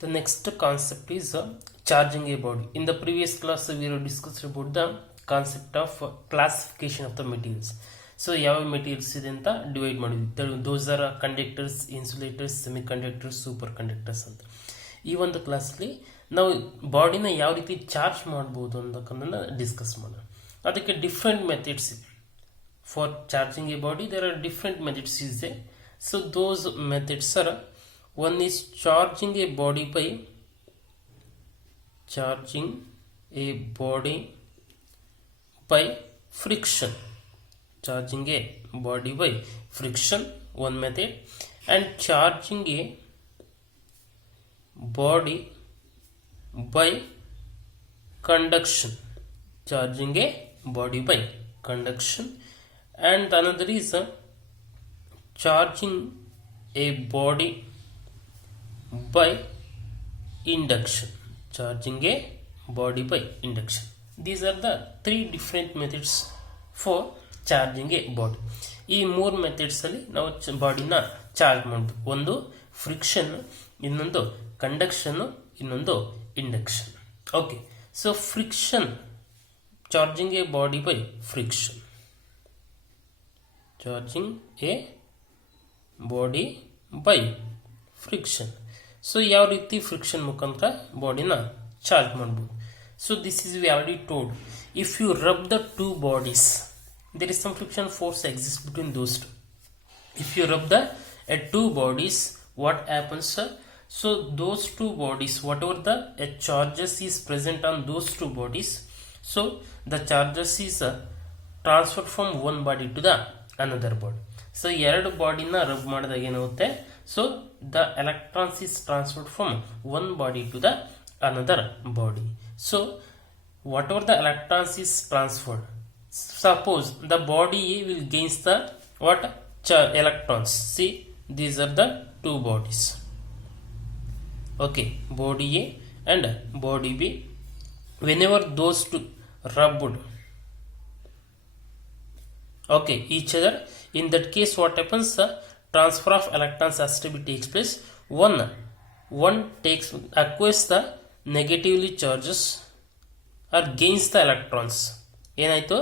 The next concept is charging a body. In the previous class, we have discussed about the concept of classification of the materials. So, ಯಾವ ಮೆಟೀರಿಯಲ್ಸ್ ಇದೆ ಅಂತ ಡಿವೈಡ್ ಮಾಡಿದ್ವಿ. Those are conductors, insulators, semi conductors, super conductors ಅಂತ. ಈ ಒಂದು ಕ್ಲಾಸಲ್ಲಿ ನಾವು ಬಾಡಿನ ಯಾವ ರೀತಿ ಚಾರ್ಜ್ ಮಾಡ್ಬೋದು ಅನ್ನೋದನ್ನ ಡಿಸ್ಕಸ್ ಮಾಡೋಣ. ಅದಕ್ಕೆ ಡಿಫ್ರೆಂಟ್ ಮೆಥಡ್ಸ್ ಇದೆ. For charging a body there are different methods ಇದೆ. So those methods are, one is charging a body by friction. Charging a body by friction, one method, and charging a body by conduction. Charging a body by conduction, and another is charging a body by induction. Charging a body by induction. These are the three different methods for charging a body. ಈ ಮೂರು ಮೆಥಡ್ಸ್ ಅಲ್ಲಿ ನಾವು ಬಾಡಿನ ಚಾರ್ಜ್ ಮಾಡೋದು. ಒಂದು ಫ್ರಿಕ್ಷನ್, ಇನ್ನೊಂದು conduction, ಇನ್ನೊಂದು induction. Okay, so friction, charging a body by friction. Charging a body by friction. So ಯಾವ ರೀತಿ ಫ್ರಿಕ್ಷನ್ ಮುಖಾಂತರ ಬಾಡಿನ ಚಾರ್ಜ್ ಮಾಡ್ಬೋದು. So this is we already told, if you rub the two bodies there is some friction force exists between those two. If you rub the two bodies, what happens? So those two bodies, whatever the charges is present on those two bodies, so the charges is transferred from one body to the another body. So ಎರಡು ಬಾಡಿನ ರಬ್ ಮಾಡಿದಾಗ ಏನಾಗುತ್ತೆ, so the electrons is transferred from one body to the another body. So whatever the electrons is transferred, suppose the body A will gains the what electrons. See, these are the two bodies. Okay, body A and body B. Whenever those two rubbed, okay, each other, in that case what happens, transfer of electrons has to be takes place. One takes acquires the negatively charges or gains the electrons. ಏನಾಯಿತು,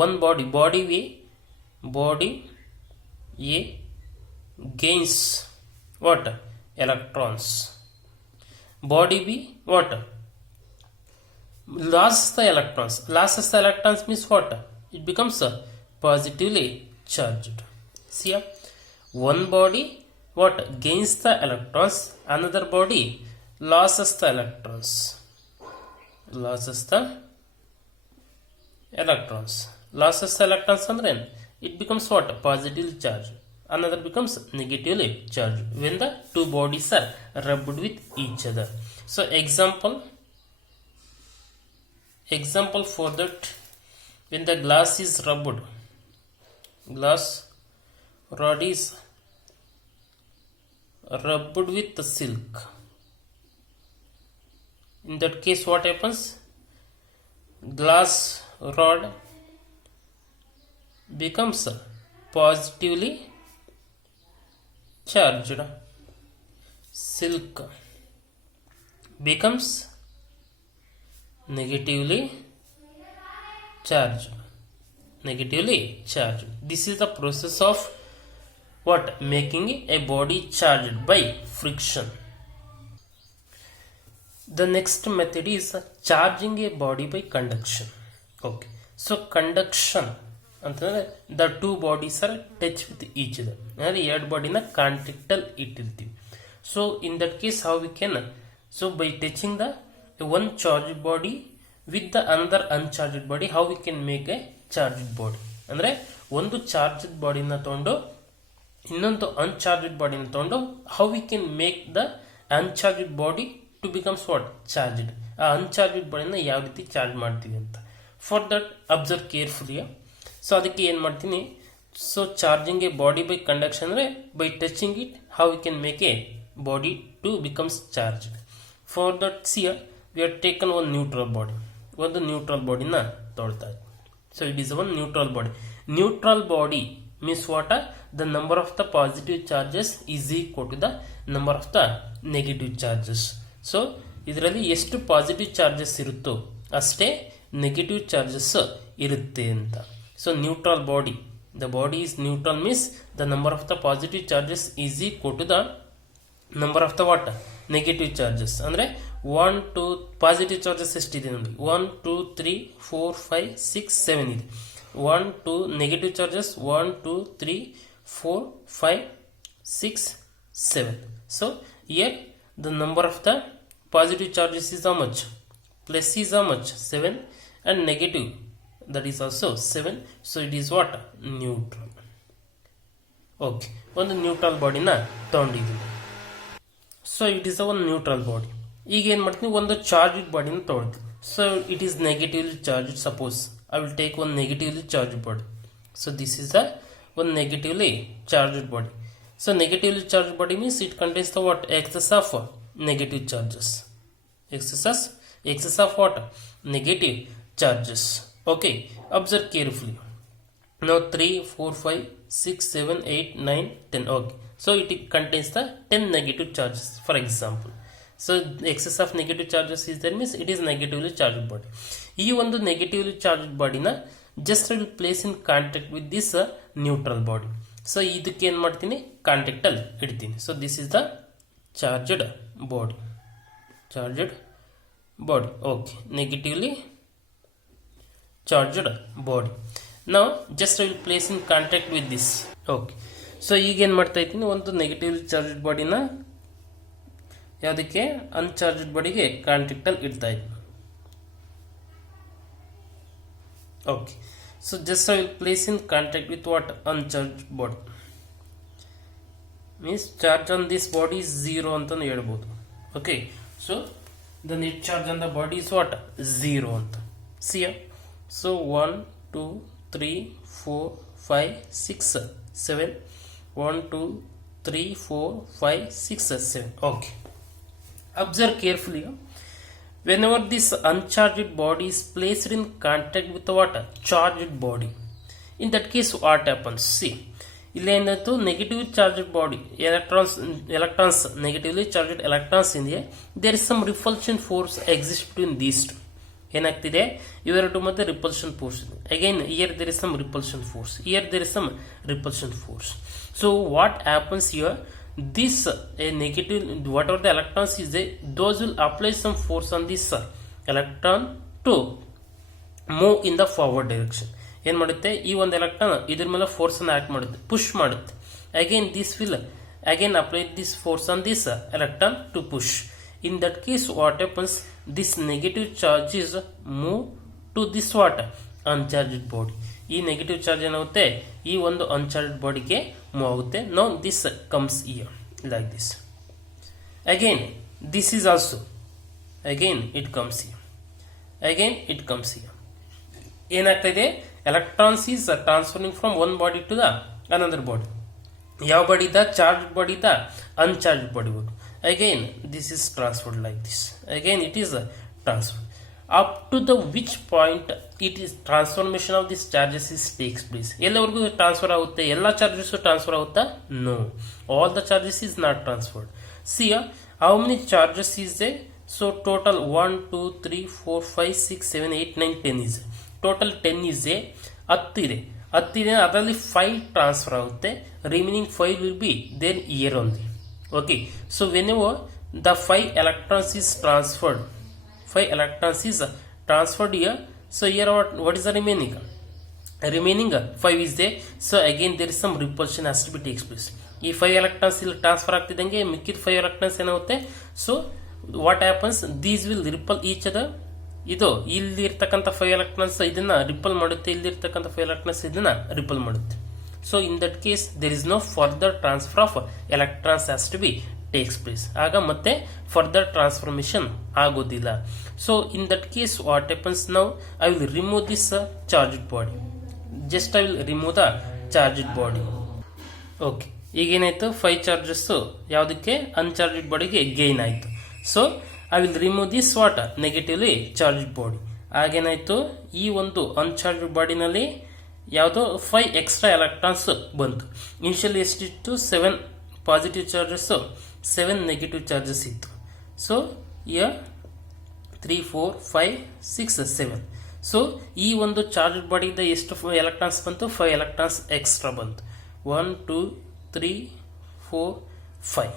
one body A gains what electrons, body B what loses the electrons means what, it becomes positively charged. See, one body what gains the electrons, another body loses the electrons. Loses the electrons ಅಂದ್ರೆ it becomes what, positively charged, another becomes negatively charged when the two bodies are rubbed with each other. So example for that, when the glass is rubbed, glass rod is rubbed with the silk, in that case what happens, glass rod becomes positively charged, silk becomes negatively charged. This is the process of what, making a body charged by friction. The next method is charging a body by conduction. Okay, so conduction ಅಂತಂದ್ರೆ the two bodies are touch with each other, ಅಂದ್ರೆ ಎರಡು ಬಾಡಿನ ಕಾಂಟ್ಯಾಕ್ಟ್ ಅಲ್ಲಿ ಇಟ್ಟಿರ್ತೀವಿ. So in that case how we can, so by touching the one charged body with the another uncharged body, how we can make a charged body. ಅಂದ್ರೆ ಒಂದು charged ಬಾಡಿನ ತಗೊಂಡು ಇನ್ನೊಂದು ಅನ್ಚಾರ್ಜ್ಡ್ ಬಾಡಿನ ತಗೊಂಡು how we can make the uncharged body to becomes what, charged. ಆ uncharged ಬಾಡಿನ ಯಾವ ರೀತಿ ಚಾರ್ಜ್ ಮಾಡ್ತೀವಿ ಅಂತ. For that observe carefully. So ಅದಕ್ಕೆ ಏನು ಮಾಡ್ತೀನಿ, so charging a body by conduction ಅಂದರೆ by touching it how we can make a body to becomes charged. For that see here we are taken one neutral body, ಒಂದು neutral ಬಾಡಿನ ತೊಳ್ತಾ ಇದ್ದೀವಿ. So it is one neutral body. Neutral body means what, the number of the positive charges is equal to the number of the negative charges. So ಇದರಲ್ಲಿ ಎಷ್ಟು positive charges ಇರುತ್ತೋ ಅಷ್ಟೇ negative charges ಇರುತ್ತೆ ಅಂತ. So neutral body, the body is neutral means the number of the positive charges is equal to the number of the what negative charges. ಅಂದರೆ 1 2 positive charges ಎಷ್ಟಿದೆ ನೋಡಿ, 1 2 3 4 5 6 7 ಇದೆ. 1 2 negative charges 1 2 3 4 5 6 7. So here the number of the positive charges is how much? Plus is how much? 7, and negative, that is also 7. So it is what? Neutral. Okay, ಒಂದು neutral ಬಾಡಿನ ತಗೊಂಡಿದ್ದೀವಿ. So it is ಒಂದು neutral body. ಈಗ ಏನು ಮಾಡ್ತೀನಿ, ಒಂದು charged ಬಾಡಿನ ತಗೊಳ್ತೀನಿ. So it is negatively charged. Suppose I will take one negatively charged body. So this is the one negatively charged body. So negatively charged body means it contains the what? Excess of negative charges. Excess of what? Negative charges. Okay, observe carefully. Now 3 4 5 6 7 8 9 10. Okay, so it contains the 10 negative charges, for example. So the excess of negative charges is there means it is negatively charged body. ಈ ಒಂದು negatively charged body ನ just I will place in contact with this neutral body. So ಇದಕ್ಕೆ ಏನು ಮಾಡ್ತೀನಿ, contact ಅಲ್ಲಿ ಇಡ್ತೀನಿ. So this is the charged body. Okay, negatively charged body. ನಾವು just I will place in contact with this. Okay, so ಈಗ ಏನು ಮಾಡ್ತಾ ಇದ್ದೀನಿ, ಒಂದು ನೆಗೆಟಿವ್ಲಿ ಚಾರ್ಜ್ಡ್ ಬಾಡಿನ ಯಾವುದಕ್ಕೆ, ಅನ್ಚಾರ್ಜ್ಡ್ ಬಾಡಿಗೆ ಕಾಂಟ್ಯಾಕ್ಟ್ ಅಲ್ಲಿ ಇಡ್ತಾ ಇದ್ದೀನಿ. Okay, so just I will place in contact with what? Uncharged body. Means charge on this body is 0 ಅಂತ ಹೇಳ್ಬೋದು. Okay, so the net charge on the body is what? 0 ಅಂತ. See here. So 1 2 3 4 5 6 7. 1 2 3 4 5 6 7. Okay, observe carefully. Whenever this uncharged body is placed in contact with the what? Charged body. In that case what happens? See, ಇಲ್ಲಿ ಏನಾಯ್ತು, negative charged body, electrons negatively charged electrons ಇದೆಯಾ, there is some repulsion force exist between these two. ಏನಾಗ್ತಿದೆ, ಇವೆರಡು ಮತ್ತೆ repulsion force ಇದೆ. Again here there is some repulsion force, here there is some repulsion force. So what happens here, this a negative, whatever the electrons is there, those will apply some force on this electron to move in the forward direction. ಏನು ಮಾಡುತ್ತೆ, ಈ ಒಂದು ಎಲೆಕ್ಟ್ರಾನ್ ಇದ್ರ ಮೇಲೆ ಫೋರ್ಸ್ ಅನ್ನು ಆಕ್ಟ್ ಮಾಡುತ್ತೆ, push ಮಾಡುತ್ತೆ. Again this will again apply this force on this electron to push. In that case what happens, this negative charge is move to this what uncharged body. ಈ ನೆಗೆಟಿವ್ ಚಾರ್ಜ್ ಏನಾಗುತ್ತೆ, ಈ ಒಂದು ಅನ್ಚಾರ್ಜ್ಡ್ ಬಾಡಿಗೆ move ಆಗುತ್ತೆ. No this comes here like this. Again this is also, again it comes here, again it comes here. ಏನಾಗ್ತಾ ಇದೆ, electrons is transferring from one body to the another body. ಯಾವ body ಇದ್ದ, charge body ಇದ್ದ uncharge body. Again this is transferred like this, again it is transfer. Up to the which point it is transformation of these charges is takes place. ಎಲ್ಲವರೆಗೂ transfer ಆಗುತ್ತೆ, ಎಲ್ಲ charges transfer ಆಗುತ್ತಾ? No, all the charges is not transferred. See how many charges is there? So total 1 2 3 4 5 6 7 8 9 10 is total 10 is there. 10 ಇದೆ, ಅದರಲ್ಲಿ 5 ಟ್ರಾನ್ಸ್ಫರ್ ಆಗುತ್ತೆ, ರಿಮೈನಿಂಗ್ 5 will be there here only. Okay, so whenever the 5 electrons is transferred, 5 electrons is transferred here. So here what is the remaining? Remaining 5 is there. So again there is some repulsion has to be takes place. ಈ 5 electrons ಇಲ್ಲಿ ಟ್ರಾನ್ಸ್ಫರ್ ಆಗ್ತಿದ್ದಂಗೆ ಮಿಕ್ಕಿದ 5 electrons ಏನಾಗುತ್ತೆ, so what happens, these will repel each other. ಇದು ಇಲ್ಲಿ ಇರ್ತಕ್ಕಂಥ 5 electrons ಇದನ್ನ repel ಮಾಡುತ್ತೆ, ಇಲ್ಲಿ ಇರ್ತಕ್ಕಂಥ 5 electrons ಇದನ್ನ ರಿಪಲ್ ಮಾಡುತ್ತೆ. So in that case there is no further transfer of electrons has to be takes place. ಆಗ ಮತ್ತೆ ಫರ್ದರ್ ಟ್ರಾನ್ಸ್ಫಾರ್ಮೇಶನ್ ಆಗೋದಿಲ್ಲ. So in that case what happens, now I will remove this charged body. Just I will remove the charged body. Okay, ಈಗೇನಾಯ್ತು, 5 charges ಯಾವುದಕ್ಕೆ, uncharged ಬಾಡಿಗೆ gain ಆಯ್ತು. So I will remove this what negatively charged body. ಆಗೇನಾಯ್ತು, ಈ ಒಂದು ಅನ್ಚಾರ್ಜ್ಡ್ ಬಾಡಿನಲ್ಲಿ ಯಾವುದೋ 5 extra electrons ಬಂತು. ಇನಿಷಿಯಲಿ ಎಷ್ಟಿತ್ತು, 7 ಪಾಸಿಟಿವ್ ಚಾರ್ಜಸ್ 7 ನೆಗೆಟಿವ್ ಚಾರ್ಜಸ್ ಇತ್ತು. So here 3 4 5 6 7. ಸೊ ಈ ಒಂದು ಚಾರ್ಜ್ ಬಾಡಿಯಿಂದ ಎಷ್ಟು ಎಲೆಕ್ಟ್ರಾನ್ಸ್ ಬಂತು? 5 ಎಲೆಕ್ಟ್ರಾನ್ಸ್ ಎಕ್ಸ್ಟ್ರಾ ಬಂತು. 1 2 3 4 5.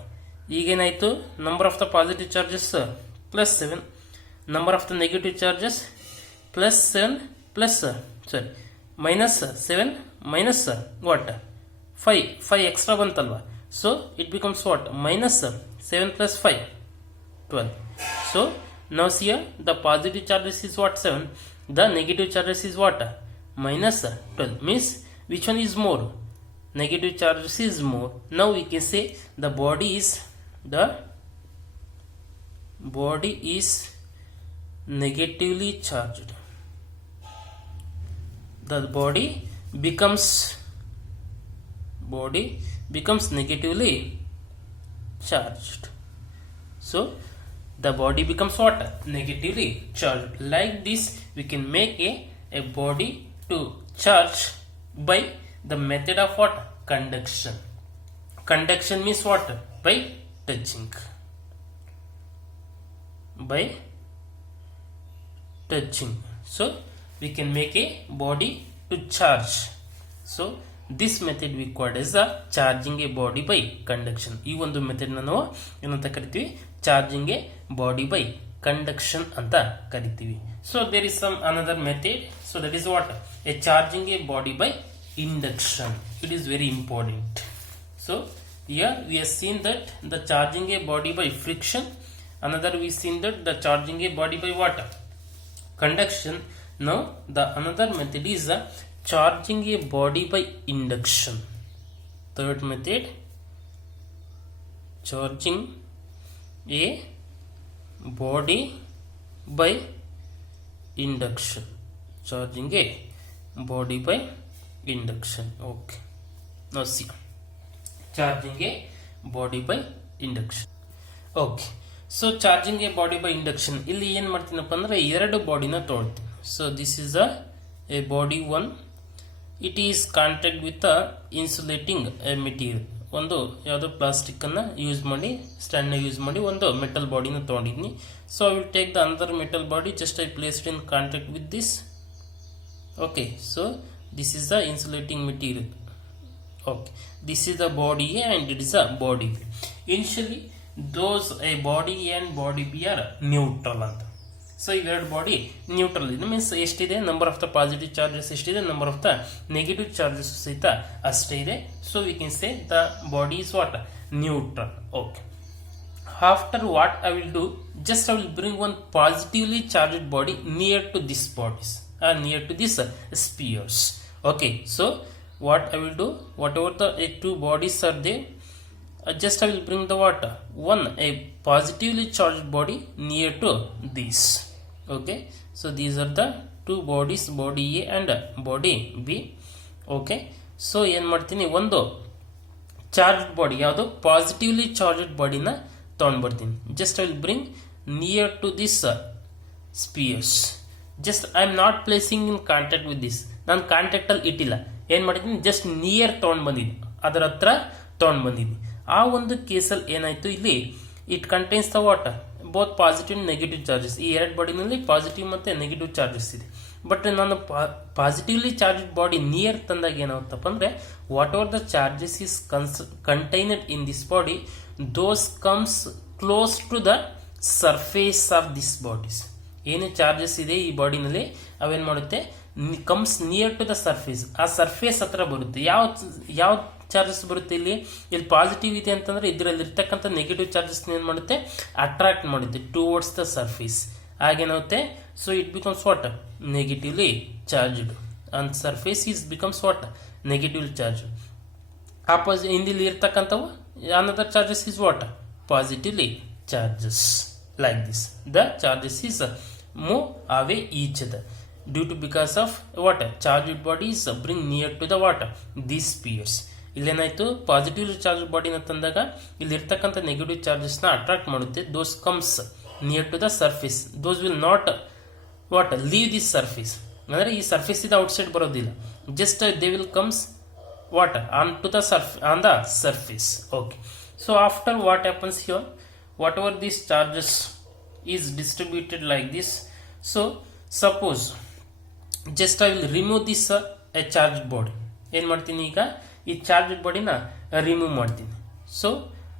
ಈಗೇನಾಯಿತು? Number of the positive charges plus 7, number of the negative charges plus 7 plus sorry minus 7 minus what 5 extra ಬಂತಲ್ವಾ. So it becomes what? Minus 7 plus 5 12. So now see here the positive charges is what? 7. The negative charges is what? Minus 12. Means which one is more? Negative charges is more. Now we can say the body is negatively charged. The body becomes negatively charged. So the body becomes what? Negatively charged. Like this we can make a body to charge by the method of what? Conduction. Conduction means what? By touching. By touching. So we can make a body to charge. So this method we called as the charging a body by conduction. ಈ ಒಂದು ಮೆಥಡ್ ನಾವು ಏನಂತ ಕರಿತೀವಿ? Charging a body by conduction ಅಂತ ಕರಿತೀವಿ. So there is some another method. So that is what? A charging a body by induction. It is very important. So here we have seen that the charging a body by friction. Another we seen that the charging a body by what? Conduction. Now the another method is charging a body by induction. Third method, charging a body by induction. Charging a body by induction. Okay, now see, charging a body by induction. Okay, so charging a body by induction, ಇಲ್ಲಿ ಏನು ಮಾಡ್ತೀನಪ್ಪ ಅಂದರೆ ಎರಡು ಬಾಡಿನ ತೊಗೊಳ್ತೀನಿ. So this is a body 1. it is contact with the insulating material. ಒಂದು ಯಾವುದೋ ಪ್ಲಾಸ್ಟಿಕ್ ಅನ್ನ ಯೂಸ್ ಮಾಡಿ, ಸ್ಟ್ಯಾಂಡ್ ನ ಯೂಸ್ ಮಾಡಿ ಒಂದು ಮೆಟಲ್ ಬಾಡಿನ ತಗೊಂಡಿದ್ದೀನಿ. So I will take the another metal body, just I place it in contact with this. Okay, so this is the insulating material. Okay, this is the body A and it is a body B. Initially those A body A and body B are neutral ಅಂತ. So ಇವೆರಡು body neutral ಇದೆ. Means ಎಷ್ಟಿದೆ? Number of the positive charges ಎಷ್ಟಿದೆ, number of the negative charges ಸಹಿತ ಅಷ್ಟೇ ಇದೆ. So we can say the body is what? Neutral. Okay, after what I will do? Just I will bring one positively charged body near to this bodies, near to this spheres. Okay, so what I will do, whatever the two bodies are there, just I will bring the water one a positively charged body near to this. Okay, so these are the two bodies, body A and body B. Okay, so ಏನು ಮಾಡ್ತೀನಿ, ಒಂದು charged body, ಯಾವುದು positively charged ಬಾಡಿನ ತೊಗೊಂಡ್ಬರ್ತೀನಿ. Just I will bring near to this spheres. Just I am not placing in contact with this. ನಾನು contact ಅಲ್ಲಿ ಇಟ್ಟಿಲ್ಲ, ಏನ್ ಮಾಡಿದ್ದೀನಿ, ಜಸ್ಟ್ ನಿಯರ್ ತಗೊಂಡ್ ಬಂದಿದ್ವಿ, ಅದರ ಹತ್ರ ತಗೊಂಡ್ ಬಂದಿದ್ವಿ. ಆ ಒಂದು ಕೇಸಲ್ಲಿ ಏನಾಯ್ತು, ಇಲ್ಲಿ it contains the water both positive negative charges. ಈ ಎರಡು ಬಾಡಿನಲ್ಲಿ ಪಾಸಿಟಿವ್ ಮತ್ತೆ ನೆಗೆಟಿವ್ ಚಾರ್ಜಸ್ ಇದೆ. ಬಟ್ ನಾನು ಪಾಸಿಟಿವ್ಲಿ ಚಾರ್ಜ್ ಬಾಡಿ ನಿಯರ್ ತಂದಾಗ ಏನಾಗುತ್ತಪ್ಪ ಅಂದ್ರೆ, whatever the charges is contained in this body, those comes close to the surface of this bodies. ಏನೇ ಚಾರ್ಜಸ್ ಇದೆ ಈ ಬಾಡಿನಲ್ಲಿ ಅವೇನ್ ಮಾಡುತ್ತೆ, comes near to the surface. ಆ ಸರ್ಫೇಸ್ ಹತ್ರ ಬರುತ್ತೆ. ಯಾವ ಚಾರ್ಜಸ್ ಬರುತ್ತೆ ಇಲ್ಲಿ ಪಾಸಿಟಿವ್ ಇದೆ ಅಂತಂದ್ರೆ ಇದರಲ್ಲಿ ಇರ್ತಕ್ಕಂಥ ನೆಗೆಟಿವ್ ಚಾರ್ಜಸ್ ಏನ್ ಮಾಡುತ್ತೆ, ಅಟ್ರಾಕ್ಟ್ ಮಾಡುತ್ತೆ ಟುವರ್ಡ್ಸ್ ದ ಸರ್ಫೇಸ್. ಹಾಗೇನಾಗುತ್ತೆ, so it becomes what? Negatively charged. And surface is becomes what? Negative charge. ಹಿಂದಿಲಿ ಇರ್ತಕ್ಕಂಥವು another charges is what? Positively charges. Like this, the charges is move away each other due to because of what? Charged bodies bring near to the water these spheres. ಇಲ್ಲೇನಾಯ್ತು, positive charge ಬಾಡಿನ ತಂದಾಗ ಇಲ್ಲಿ ಇರ್ತಕ್ಕಂಥ negative charges ನ attract ಮಾಡುತ್ತೆ. Those comes near to the surface. Those will not what? Leave this surface. ಅಂದ್ರೆ ಈ surface ಇಂದ ಔಟ್ಸೈಡ್ ಬರೋದಿಲ್ಲ. Just they will comes what? On to the on the surface. Okay, so after what happens here, whatever these charges is distributed like this. So suppose just I will remove this a charged body. ಏನು ಮಾಡ್ತೀನಿ ಈಗ ಈ charged ಬಾಡಿನ ರಿಮೂವ್ ಮಾಡ್ತೀನಿ. So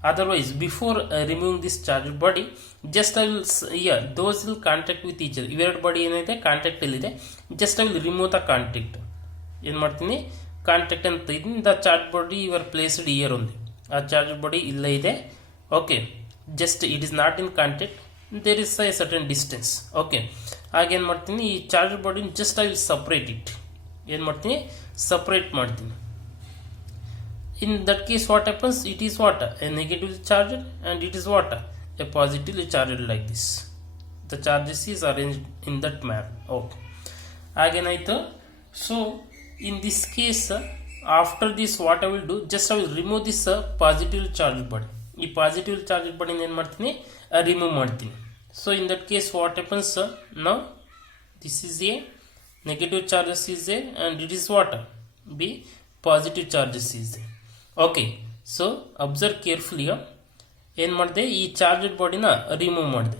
otherwise before removing this charged body, just I will those will contact with each other. ಇವೆರಡು body ಏನಿದೆ contact ಇಲ್ಲಿದೆ, just I will remove the contact. ಏನು ಮಾಡ್ತೀನಿ ಕಾಂಟ್ಯಾಕ್ಟ್ ಅಂತ ಇದೀನಿ, the charge body your placed here only. ಆ charge body ಇಲ್ಲೇ ಇದೆ. Okay, just it is not in contact, there is a certain distance. Okay, ಹಾಗೇನು ಮಾಡ್ತೀನಿ ಈ charge body just I will separate it. ಏನು ಮಾಡ್ತೀನಿ ಸಪ್ರೇಟ್ ಮಾಡ್ತೀನಿ. In that case what happens, it is what a negatively charged and it is what a positively charged like this. The charges is arranged in that manner. Okay, again I thought so in this case after this what I will do, just I will remove this positive charged body. ಈ positive charged body ಏನು ಮಾಡ್ತೀನಿ remove ಮಾಡ್ತೀನಿ. So in that case what happens, now this is a negative charges is a and it is what b positive charges is a. Okay, so observe carefully. ಏನು ಮಾಡಿದೆ ಈ ಚಾರ್ಜಡ್ ಬಾಡಿನ ರಿಮೂವ್ ಮಾಡಿದೆ.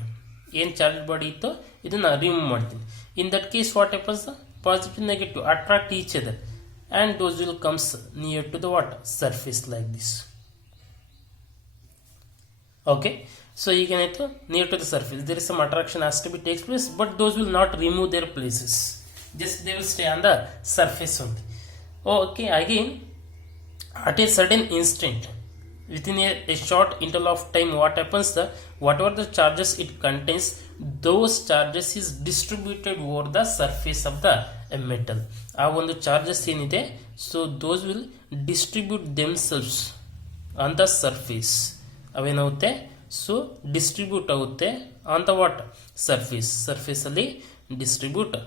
ಏನು ಚಾರ್ಜಡ್ ಬಾಡಿ ಇತ್ತು ಇದನ್ನು ರಿಮೂವ್ ಮಾಡ್ತೀನಿ. In that case what happens, positive negative attract each other and those will comes near to the what surface like this. Okay, so ಈಗೇನಾಯಿತು near to the surface there is some attraction has to be takes place, but those will not remove their places, just they will stay on the surface only. Okay, again at a certain instant within a short interval of time what happens, whatever the charges it contains, those charges is distributed over the surface of the metal. ಆ ಒಂದು charges ಏನಿದೆ so those will distribute themselves on the surface. ಅವೇನಾಗುತ್ತೆ so distribute ಆಗುತ್ತೆ on the what surface ಅಲ್ಲಿ distribute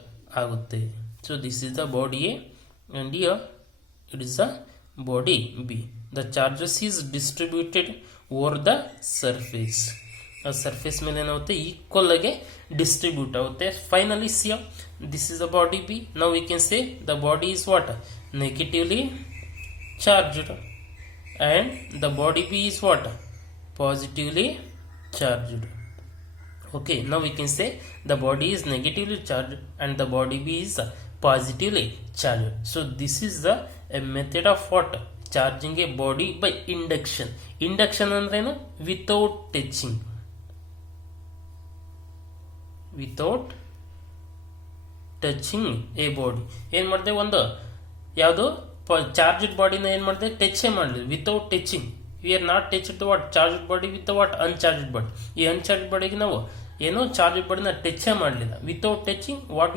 ಆಗುತ್ತೆ. So this is the body A and here it is the body B. The charges is distributed over the surface. ಆ ಸರ್ಫೇಸ್ ಮೇಲೆ ಏನಾಗುತ್ತೆ ಈಕ್ವಲ್ ಆಗಿ ಡಿಸ್ಟ್ರಿಬ್ಯೂಟ್ ಆಗುತ್ತೆ. Finally see this is the body B. Now we can say the body is what negatively charged and the body B is what positively charged. Okay, now we can say the body is negatively charged and the body B is positively charged. So this is the a method of what charging a body by induction. Induction ಅಂದ್ರೆ ಏನು, without touching a body. ಏನು ಮಾಡಿದೆ ಒಂದು ಯಾವುದು ಚಾರ್ಜ್ಡ್ ಬಾಡಿನ ಏನು ಮಾಡಿದೆ touch ಮಾಡಲಿ without touching. We are not touch the what charged body with what uncharged body. ಈ ಅನ್ಚಾರ್ಜ್ಡ್ ಬಾಡಿಗೆ ನಾವು ಏನೋ ಚಾರ್ಜ್ಡ್ ಬಾಡಿನ ಟಚ್ ಮಾಡಲಿಲ್ಲ. Without touching what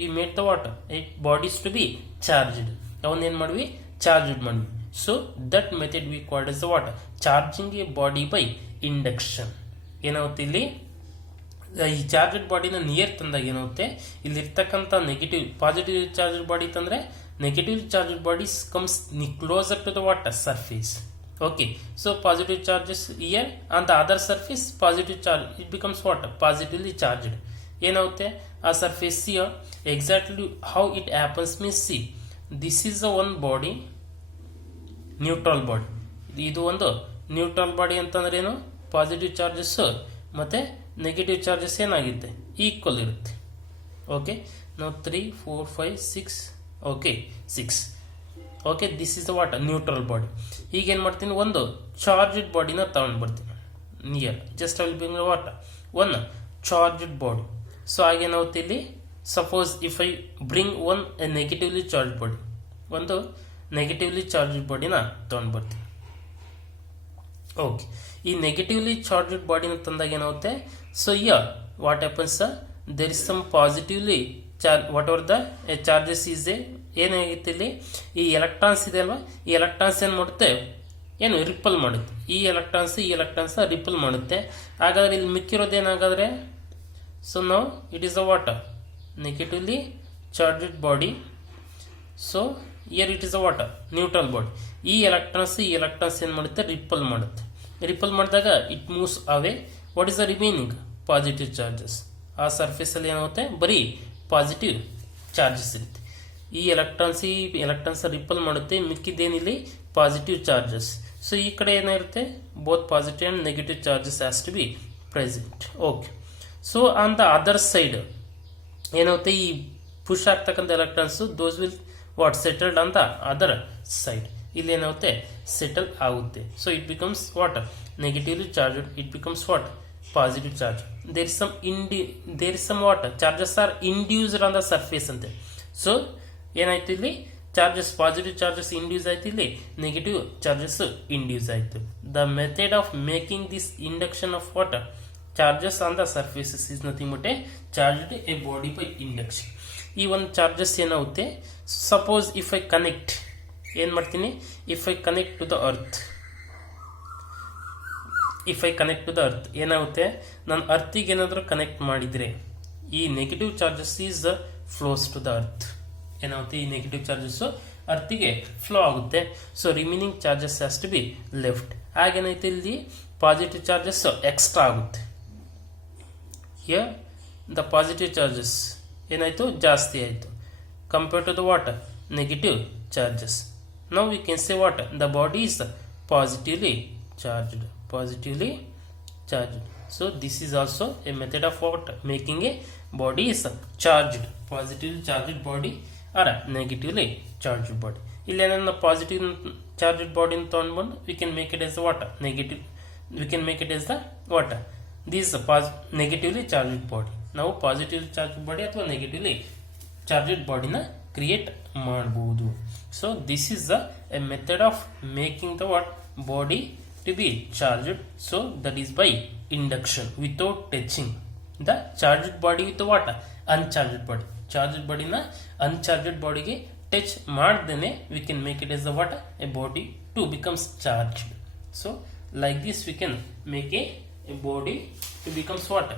we made the what it bodies to be charged. ಅವನ್ನ ಏನು ಮಾಡ್ವಿ ಚಾರ್ಜ್ಡ್ ಮಾಡ್ವಿ. So that method we called as the what charging a body by induction. ಏನಾಗುತ್ತೆ ಇಲ್ಲಿ ಈ ಚಾರ್ಜ್ಡ್ ಬಾಡಿನ ನಿಯರ್ ತಂದಾಗ ಏನಾಗುತ್ತೆ ಇಲ್ಲಿರ್ತಕ್ಕಂಥ ನೆಗೆಟಿವ್ ಪಾಸಿಟಿವ್ ಚಾರ್ಜ್ಡ್ ಬಾಡಿ ತಂದ್ರೆ negative charged bodies comes closer to the what surface. Okay, so positive charges here on the other surface, positive charge it becomes what positively charged. ಏನಾಗುತ್ತೆ ಆ surface exactly how it happens means see this is the one body neutral body. ಇದು ಒಂದು neutral body ಅಂತಂದ್ರೆ ಏನು positive charges ಮತ್ತೆ negative charges ಏನಾಗುತ್ತೆ equal ಇರುತ್ತೆ. Okay, ನಾವು 3 4 5 6 okay 6. Okay, this is the what neutral body. ಈಗೇನು ಮಾಡ್ತೀನಿ ಒಂದು ಚಾರ್ಜ್ಡ್ ಬಾಡಿನ ತಗೊಂಡು ಬರ್ತೀನಿ near. Just I will bring what one charged body. So ಹಾಗೇನಾಗುತ್ತೆ ಇಲ್ಲಿ suppose if I bring one A negatively charge body, ಒಂದು ನೆಗೆಟಿವ್ಲಿ ಚಾರ್ಜ್ಡ್ ಬಾಡಿನ ತಗೊಂಡು ಬರ್ತೀನಿ. ಓಕೆ, ಈ ನೆಗೆಟಿವ್ಲಿ ಚಾರ್ಜ್ಡ್ ಬಾಡಿನ ತಂದಾಗ ಏನಾಗುತ್ತೆ so what happens there is some positively charge whatever the charges is a ಏನಾಗಿತ್ತು ಇಲ್ಲಿ ಈ ಎಲೆಕ್ಟ್ರಾನ್ಸ್ ಇದೆ ಅಲ್ವಾ, ಈ ಎಲೆಕ್ಟ್ರಾನ್ಸ್ ಏನು ಮಾಡುತ್ತೆ ಏನು ರಿಪಲ್ ಮಾಡುತ್ತೆ. ಈ ಎಲೆಕ್ಟ್ರಾನ್ಸ್ ರಿಪಲ್ ಮಾಡುತ್ತೆ. ಹಾಗಾದ್ರೆ ಇಲ್ಲಿ ಮಿಕ್ಕಿರೋದೇನಾಗಾದ್ರೆ ಸೊ ನಾವು it is a water negatively charged body. So here it is a water neutral body. ಈ ಎಲೆಕ್ಟ್ರಾನ್ಸ್ ಏನು ಮಾಡುತ್ತೆ ರಿಪಲ್ ಮಾಡುತ್ತೆ. ರಿಪಲ್ ಮಾಡಿದಾಗ it moves away. What is the remaining positive charges. ಆ ಸರ್ಫೇಸಲ್ಲಿ ಏನಾಗುತ್ತೆ ಬರೀ ಪಾಸಿಟಿವ್ ಚಾರ್ಜಸ್ ಇರುತ್ತೆ. ಈ ಎಲೆಕ್ಟ್ರಾನ್ಸ್ ರಿಪಲ್ ಮಾಡುತ್ತೆ, ಮಿಕ್ಕಿದ್ದೇನಿಲ್ಲಿ ಪಾಸಿಟಿವ್ ಚಾರ್ಜಸ್. ಸೊ ಈ ಕಡೆ ಏನಿರುತ್ತೆ both positive and negative charges has to be present. Okay, so on the other side ಏನಾಗುತ್ತೆ, ಈ ಪುಷ್ ಆಗ್ತಕ್ಕಂಥ electrons those will what settled on the other side. ಇಲ್ಲಿ ಏನಾಗುತ್ತೆ, ಸೆಟಲ್ ಆಗುತ್ತೆ. So it becomes what negatively charge, it becomes what positive charge. There is some what charges are induced on the surface ಅಂತೆ. So ಏನಾಯ್ತು, ಇಲ್ಲಿ charges positive charges induce ಆಯ್ತು, ಇಲ್ಲಿ negative charges induce ಆಯ್ತು. The method of making this induction of what charges on the surfaces is nothing but a charged a body by induction. ಈ ಒಂದು ಚಾರ್ಜಸ್ ಏನಾಗುತ್ತೆ, suppose if I connect ಏನ್ ಮಾಡ್ತೀನಿ, if I connect to the earth, ಏನಾಗುತ್ತೆ, ನಾನು ಅರ್ತಿಗೆ ಏನಾದರೂ connect ಮಾಡಿದ್ರೆ ಈ negative charges is flows to the earth. ಏನಾಗುತ್ತೆ, ಈ ನೆಗೆಟಿವ್ ಚಾರ್ಜಸ್ ಅರ್ತಿಗೆ ಫ್ಲೋ ಆಗುತ್ತೆ. So remaining charges has to be left. ಹಾಗೇನೈತೆ, ಇಲ್ಲಿ ಪಾಸಿಟಿವ್ ಚಾರ್ಜಸ್ ಎಕ್ಸ್ಟ್ರಾ ಆಗುತ್ತೆ. Here the positive charges ಏನಾಯ್ತು, ಜಾಸ್ತಿ ಆಯಿತು compare to the what negative charges. Now we can say what the body is positively charged. So this is also a method of what making a body is charged, positively charged body or a negatively charged body. ಇಲ್ಲಿ ಏನನ್ನ positive charged body ಅಂತ ತಗೊಂಡ್ಬಂದು we can make it as what negative, we can make it as the what this negatively charged body. ನಾವು positively charge body ಅಥವಾ negatively charged ಬಾಡಿನ create ಮಾಡಬಹುದು. So this is a method of making the what body to be charged. So that is by induction without touching the charged body with what uncharged body. Charged ಬಾಡಿನ uncharged ಬಾಡಿಗೆ touch ಮಾಡ್ದೇನೆ we can make it as the what a body to becomes charged. So like this we can make a body to becomes what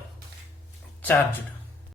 charged.